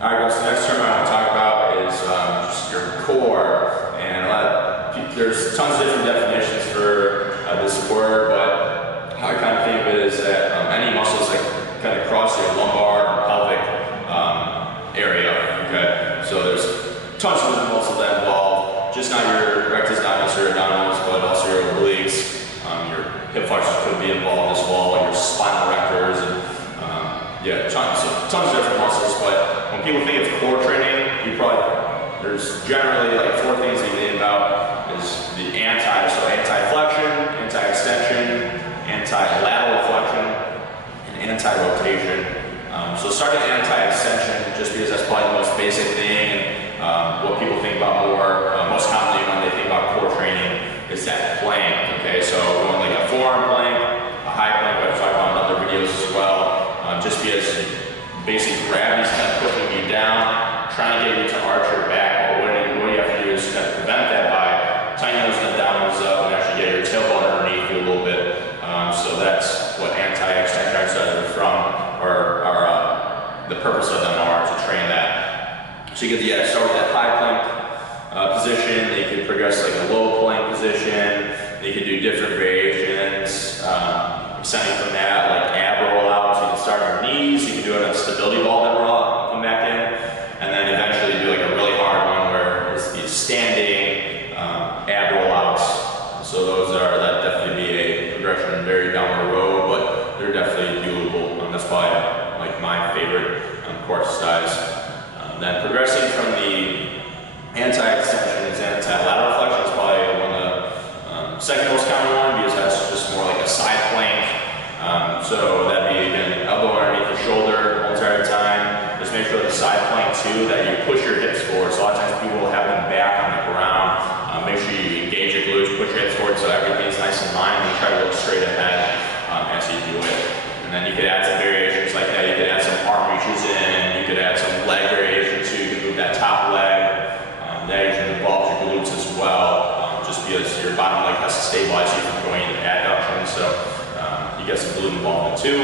Alright, so the next term I want to talk about is just your core. And there's tons of different definitions for this word, but how I kind of think of it is that any muscles that kind of cross your lumbar and pelvic area. Okay, so there's tons of different muscles that involve just not your rectus abdominis or abdominals, but also your obliques. Your hip flexors could be involved as well, like your spinal erectors, and yeah, tons of different muscles. But when people think of core training, there's generally like four things that you think about: is the anti-flexion, anti-extension, anti-lateral flexion, and anti-rotation. So starting with anti-extension, just because that's probably the most basic thing, and what people think about more, most commonly when they think about core training, is that plank. Okay, so going like a forearm plank, a high plank, I've talked about in other videos as well. Just because basic gravity's kind of pushing you down, trying to get you to arch your back. But what you have to do is kind of prevent that by tightening those abdominals up and actually get your tailbone underneath you a little bit. So that's what anti-extension exercises are from, or the purpose of them are to train that. So you could start with that high plank position. You could progress like a low plank position. You could do different variations, extending from that, like ab rollouts. You can start on your knees. You can do it on a stability ball that roll, come back in, and then eventually do like a really hard one where it's the standing ab rollouts. So those that definitely be a progression very down the road, but they're definitely doable. That's probably like my favorite core exercise. Then progressing from the anti-extension is anti-lateral flexion. Is probably one of the second most common one, because that's just more like a side plank. So that'd be again elbow underneath the shoulder the entire time. Just make sure the side plank too that you push your hips forward. So a lot of times people will have them back on the ground. Make sure you engage your glutes, push your hips forward so everything's nice in line, and you try to look straight ahead as you do it. And then you could add some variations like that. You could add some arm reaches in. You could add some leg variations too. You can move that top leg. That usually involves your glutes as well, just because your bottom leg has to stabilize you from going into adduction. So you get some glute involvement too.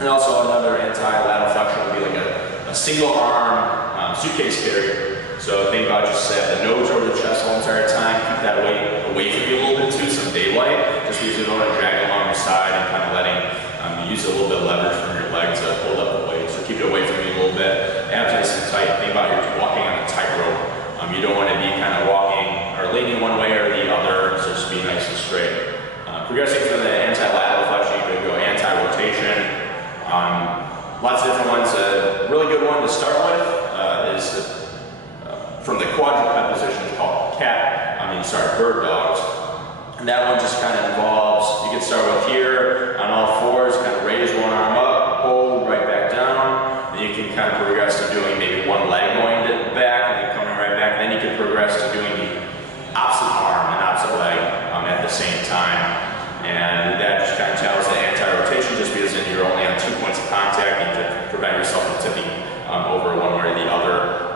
And also another anti-lateral flexion would be like a single arm suitcase carry. So think about just have the nose over the chest the entire time. Keep that weight away from you a little bit too, some daylight, just because you don't want to drag it along your side and kind of letting you use a little bit of leverage from your leg to hold up the weight. So keep it away from you a little bit. Abs nice and tight. Think about you're walking on a tightrope. You don't want to be kind of walking or leaning one way or the other, so just be nice and straight. Progressing from the anti-lateral flexion, you could go anti-rotation. Lots of different ones. A really good one to start with is from the quadruped position. It's called cat. You start bird dogs. And that one just kind of involves, you can start with here on all fours, kind of raise one arm up, hold right back down. Then you can kind of progress to doing maybe one leg going to the back and then coming right back. Then you can progress to doing the opposite arm and opposite leg at the same time. And that just kind of tells the anti-rotation, just because then you're only on 2 points of contact. You need to prevent yourself from tipping over one way or the other.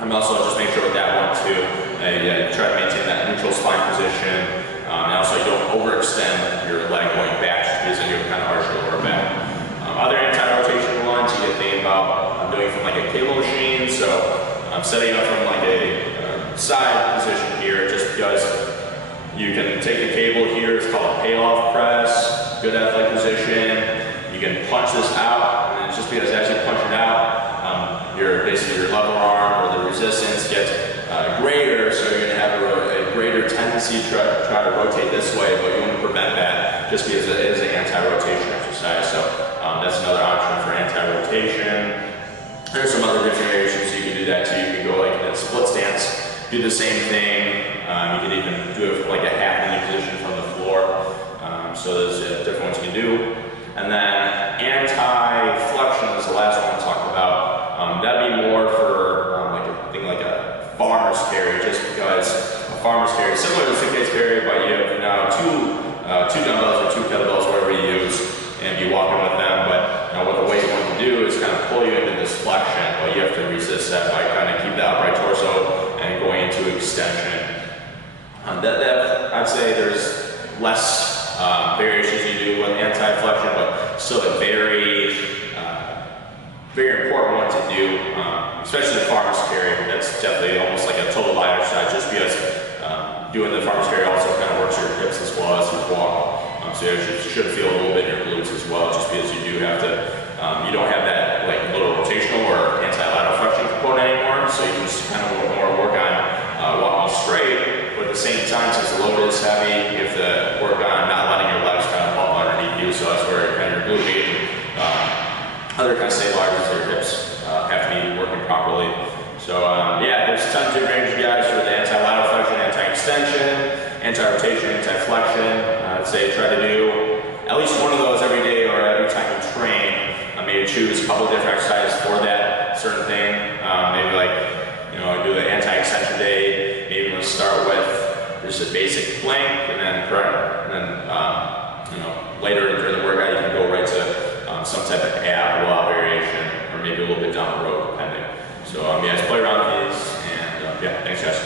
And also just make sure with that one too, try to maintain that neutral spine position. And also you don't overextend your leg going back, just because then you're kind of arch your lower back. Other anti-rotation ones you can think about doing from like a cable machine. So I'm setting up from like a side position here, just because you can take the cable here. It's called a payoff press. Good athletic position. You can punch this out, and it's just because as you punch it out, basically your lever arm or the resistance gets greater, so you're going to have a greater tendency to try to rotate this way, but you want to prevent that just because it is an anti-rotation exercise. So that's another option for anti-rotation. There's some other different variations you can do that too. You can go like in a split stance, do the same thing. You can even do it from like a half kneeling position from the floor. So there's different ones you can do. And then anti-flexion is the last one to talk about. That'd be more for like a farmer's carry, just because a farmer's carry is similar to a suitcase carry, but you have now two dumbbells or two kettlebells, whatever you use, and you walk in with them. But what the weight you want to do is kind of pull you into this flexion, but you have to resist that by kind of keep the upright torso and going into extension. I'd say there's less variations you do with anti-flexion, but still a very important one to do. especially the farmer's carry. That's definitely almost like a total body exercise, just because doing the farmer's carry also kind of works your hips as well as your walk. So you actually should feel a little bit in your glutes as well, just because you do have to, you don't have that like little rotational or anti-lateral flexion component anymore, so you can just kind of more work on walking straight, but at the same time, since the load is heavy, you have to work on not letting your legs kind of bump underneath you, so that's where kind of your glute med and other kind of stabilizers of your hips have to be working properly. So yeah, there's tons of different energy guys for the anti-lateral flexion, anti-extension, anti-rotation, anti-flexion. I'd say try to do at least one of those every day or every time you train. Maybe choose a couple different exercises for that certain thing. Maybe like, do the anti-extension day. Maybe we'll start with just a basic plank, and then later during the workout you can go right to some type of ab wall variation, or maybe a little bit down the road, depending. So yeah, just play around with these, and yeah, thanks guys.